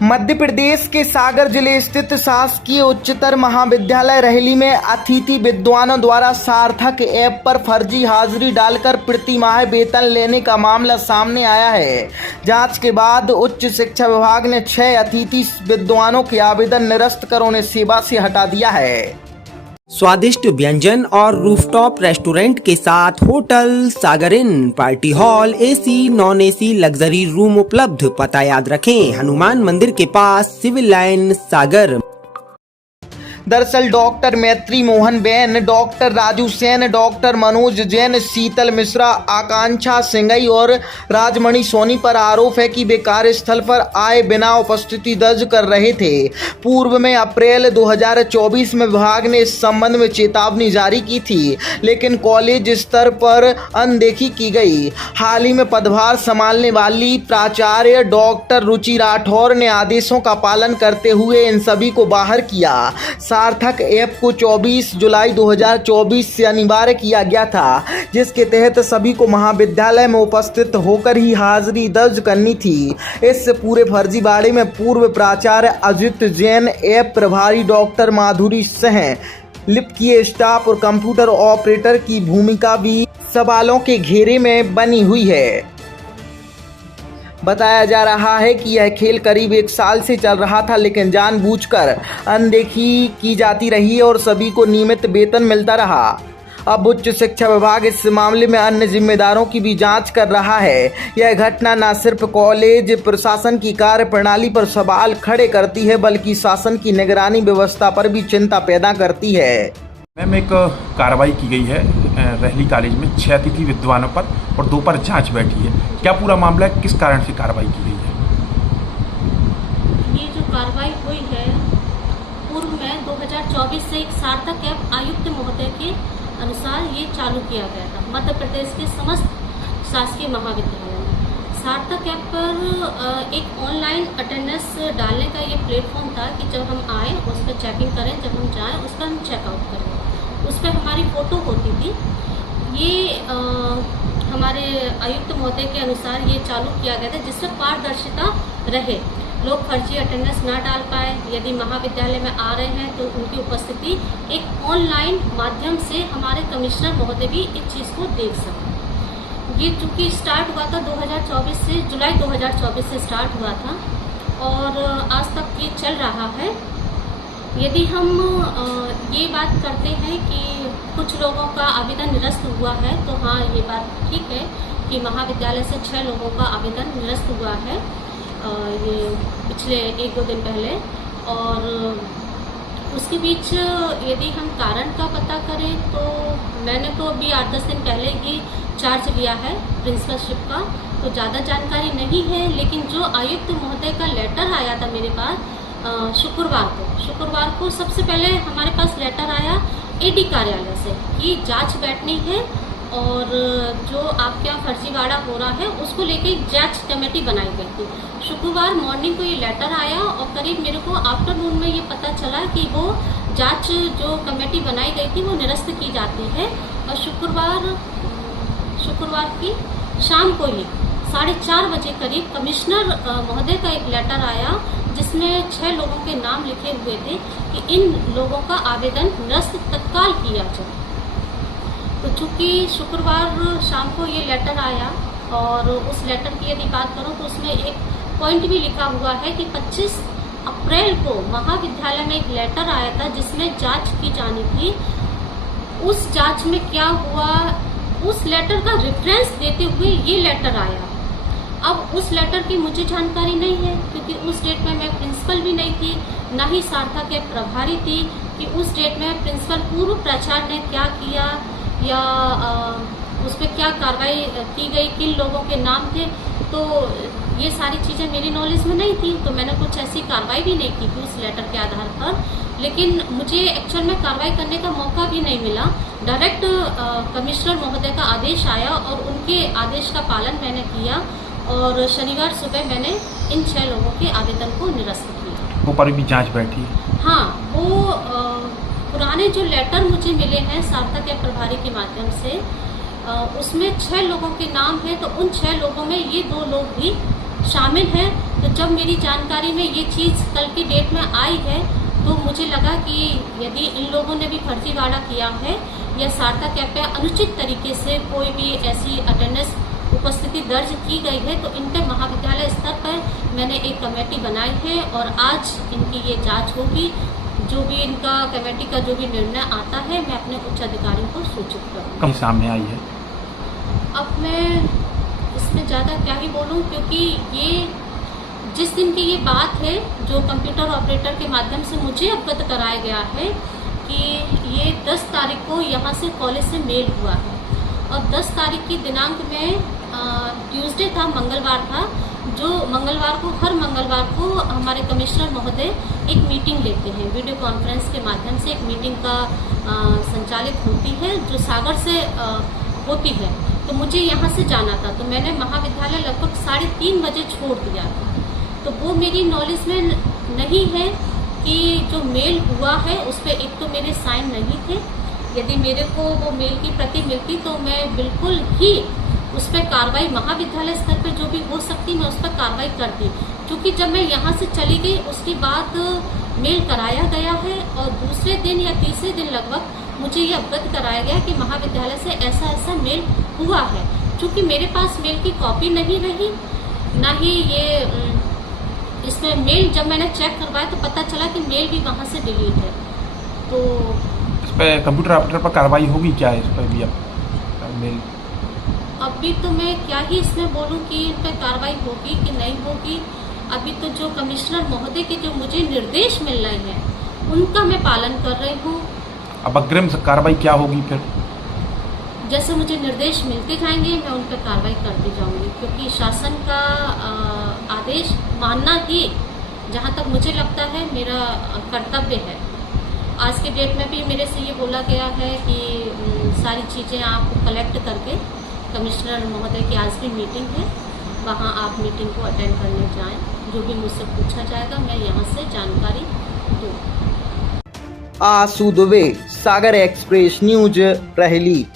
मध्य प्रदेश के सागर जिले स्थित शासकीय उच्चतर महाविद्यालय रहली में अतिथि विद्वानों द्वारा सार्थक ऐप पर फर्जी हाजिरी डालकर प्रति माह वेतन लेने का मामला सामने आया है। जांच के बाद उच्च शिक्षा विभाग ने 6 अतिथि विद्वानों के आवेदन निरस्त कर उन्हें सेवा से हटा दिया है। स्वादिष्ट व्यंजन और रूफटॉप रेस्टोरेंट के साथ hotel Sagar inn, party hall, AC, non AC, luxury room उपलब्ध। पता याद रखें, हनुमान मंदिर के पास, सिविल लाइन, सागर। दरअसल doctor Maitri Mohan ben, doctor Raju Sen, doctor Manoj Jain, Sheetal Mishra, Akanksha Singhai और राजमणि सोनी पर आरोप है कि वे कार्यस्थल पर आए बिना उपस्थिति दर्ज कर रहे थे। पूर्व में अप्रैल 2024 में विभाग ने इस संबंध में चेतावनी जारी की थी, लेकिन कॉलेज स्तर पर अनदेखी की गई। हाल ही में पदभार संभालने वाली प्राचार्य डॉक्टर रुचि राठौर ने आदेशों का पालन करते हुए इन सभी को बाहर किया। सार्थक ऐप को 24 जुलाई 2024 से अनिवार्य किया गया था, जिसके तहत सभी को महाविद्यालय में उपस्थित होकर ही हाजिरी दर्ज करनी थी। इस पूरे फर्जीवाड़े में पूर्व प्राचार्य अजित जैन, ऐप प्रभारी डॉक्टर माधुरी सह, लिपिकीय स्टाफ और कंप्यूटर ऑपरेटर की भूमिका भी सवालों के घेरे में बनी हुई है। बताया जा रहा है कि यह खेल करीब 1 साल से चल रहा था, लेकिन जानबूझकर अनदेखी की जाती रही और सभी को नियमित वेतन मिलता रहा। अब उच्च शिक्षा विभाग इस मामले में अन्य जिम्मेदारों की भी जांच कर रहा है। यह घटना न सिर्फ कॉलेज प्रशासन की कार्य प्रणाली पर सवाल खड़े करती है, बल्कि शासन की निगरानी व्यवस्था पर भी चिंता पैदा करती है। मैम, एक कार्रवाई की गई है रहली कॉलेज में 6 अतिथि विद्वानों पर और 2 पर जांच बैठी है। क्या पूरा मामला है, किस कारण से कार्रवाई की गई है? ये जो कार्रवाई हुई है, पूर्व में 2024 से एक सार्थक ऐप आयुक्त महोदय के अनुसार ये चालू किया गया था मध्य प्रदेश के समस्त शासकीय महाविद्यालय में। सार्थक ऐप पर एक ऑनलाइन अटेंडेंस डालने का ये प्लेटफॉर्म था कि जब हम आए उस पर चेकिंग करें, जब हम जाएं उस पर हम चेकआउट करें। उस पर हमारी फ़ोटो होती थी। ये हमारे आयुक्त महोदय के अनुसार ये चालू किया गया था, जिसमें पारदर्शिता रहे, लोग फर्जी अटेंडेंस ना डाल पाए। यदि महाविद्यालय में आ रहे हैं तो उनकी उपस्थिति एक ऑनलाइन माध्यम से हमारे कमिश्नर महोदय भी इस चीज़ को देख सकें। ये चूँकि स्टार्ट हुआ था 2024 से, जुलाई 2024 से स्टार्ट हुआ था और आज तक ये चल रहा है। यदि हम ये बात करते हैं कि कुछ लोगों का आवेदन निरस्त हुआ है, तो हाँ, ये बात ठीक है कि महाविद्यालय से 6 लोगों का आवेदन निरस्त हुआ है ये पिछले 1-2 दिन पहले। और उसके बीच यदि हम कारण का पता करें तो मैंने तो अभी 8-10 दिन पहले ही चार्ज लिया है प्रिंसिपलशिप का, तो ज़्यादा जानकारी नहीं है। लेकिन जो आयुक्त महोदय का लेटर आया था मेरे पास शुक्रवार को सबसे पहले हमारे पास लेटर आया एडी कार्यालय से कि जांच बैठनी है और जो आपके यहाँ फर्जीवाड़ा हो रहा है उसको लेके एक जांच कमेटी बनाई गई थी। शुक्रवार मॉर्निंग को ये लेटर आया और करीब मेरे को आफ्टरनून में ये पता चला कि वो जांच जो कमेटी बनाई गई थी वो निरस्त की जाती है। और शुक्रवार की शाम को ही 4:30 बजे करीब कमिश्नर महोदय का एक लेटर आया, जिसमें 6 लोगों के नाम लिखे हुए थे कि इन लोगों का आवेदन निरस्त तत्काल किया जाए। तो चूँकि शुक्रवार शाम को ये लेटर आया और उस लेटर की यदि बात करूँ तो उसमें एक पॉइंट भी लिखा हुआ है कि 25 अप्रैल को महाविद्यालय में एक लेटर आया था जिसमें जांच की जानी थी। उस जांच में क्या हुआ, उस लेटर का रेफरेंस देते हुए ये लेटर आया। अब उस लेटर की मुझे जानकारी नहीं है, क्योंकि उस डेट में मैं प्रिंसिपल भी नहीं थी, ना ही सार्थक ऐप प्रभारी थी, कि उस डेट में प्रिंसिपल पूर्व प्राचार्य ने क्या किया या उस पर क्या कार्रवाई की गई, किन लोगों के नाम थे। तो ये सारी चीज़ें मेरी नॉलेज में नहीं थी, तो मैंने कुछ ऐसी कार्रवाई भी नहीं की थी उस लेटर के आधार पर। लेकिन मुझे एक्चुअल में कार्रवाई करने का मौका भी नहीं मिला। डायरेक्ट कमिश्नर महोदय का आदेश आया और उनके आदेश का पालन मैंने किया और शनिवार सुबह मैंने इन 6 लोगों के आवेदन को निरस्त किया। वो पर भी जांच बैठी? हाँ, वो पुराने जो लेटर मुझे मिले हैं सार्थक ऐप प्रभारी के माध्यम से, उसमें 6 लोगों के नाम हैं। तो उन 6 लोगों में ये 2 लोग भी शामिल है। तो जब मेरी जानकारी में ये चीज़ कल की डेट में आई है तो मुझे लगा कि यदि इन लोगों ने भी फर्जीवाड़ा किया है या सार्थक ऐप पे अनुचित तरीके से कोई भी ऐसी अटेंडेंस उपस्थिति दर्ज की गई है तो इन पे महाविद्यालय स्तर पर मैंने एक कमेटी बनाई है और आज इनकी ये जांच होगी। जो भी इनका कमेटी का जो भी निर्णय आता है मैं अपने उच्च अधिकारियों को सूचित करूँगी। कब सामने आई है? अब मैं इसमें ज़्यादा क्या ही बोलूँ, क्योंकि ये जिस दिन की ये बात है जो कंप्यूटर ऑपरेटर के माध्यम से मुझे अवगत कराया गया है कि ये 10 तारीख को यहाँ से कॉलेज से मेल हुआ है और 10 तारीख की दिनांक में ट्यूसडे था, मंगलवार था, जो मंगलवार को हर मंगलवार को हमारे कमिश्नर महोदय एक मीटिंग लेते हैं, वीडियो कॉन्फ्रेंस के माध्यम से एक मीटिंग का संचालित होती है जो सागर से होती है। तो मुझे यहाँ से जाना था तो मैंने महाविद्यालय लगभग 3:30 बजे छोड़ दिया था। तो वो मेरी नॉलेज में नहीं है कि जो मेल हुआ है उस पर एक तो मेरे साइन नहीं थे। यदि मेरे को वो मेल की प्रति मिलती तो मैं बिल्कुल ही उस पर कार्रवाई महाविद्यालय स्तर पर जो भी हो सकती मैं उस पर कार्रवाई करती, क्योंकि जब मैं यहाँ से चली गई उसके बाद मेल कराया गया है और दूसरे दिन या तीसरे दिन लगभग मुझे ये अवगत कराया गया कि महाविद्यालय से ऐसा ऐसा मेल हुआ है। चूँकि मेरे पास मेल की कॉपी नहीं रही, ना ही ये इसमें मेल जब मैंने चेक करवाया तो पता चला कि मेल भी वहाँ से डिलीट है। तो इस पर कंप्यूटर ऑपरेटर पर कार्रवाई होगी क्या? इस पर भी अब मेल अभी तो मैं क्या ही इसमें बोलूं कि इन पर कार्रवाई होगी कि नहीं होगी। अभी तो जो कमिश्नर महोदय के जो मुझे निर्देश मिल रहे हैं उनका मैं पालन कर रही हूँ। अब अग्रिम कार्रवाई क्या होगी फिर? जैसे मुझे निर्देश मिलते जाएंगे मैं उन पर कार्रवाई करती जाऊंगी, क्योंकि शासन का आदेश मानना ही जहाँ तक मुझे लगता है मेरा कर्तव्य है। आज के डेट में भी मेरे से ये बोला गया है कि सारी चीज़ें आप कलेक्ट करके, कमिश्नर महोदय की आज भी मीटिंग है, वहाँ आप मीटिंग को अटेंड करने जाएं। जो भी मुझसे पूछा जाएगा मैं यहाँ से जानकारी दूँ। आशु दुबे, सागर एक्सप्रेस न्यूज, रहली।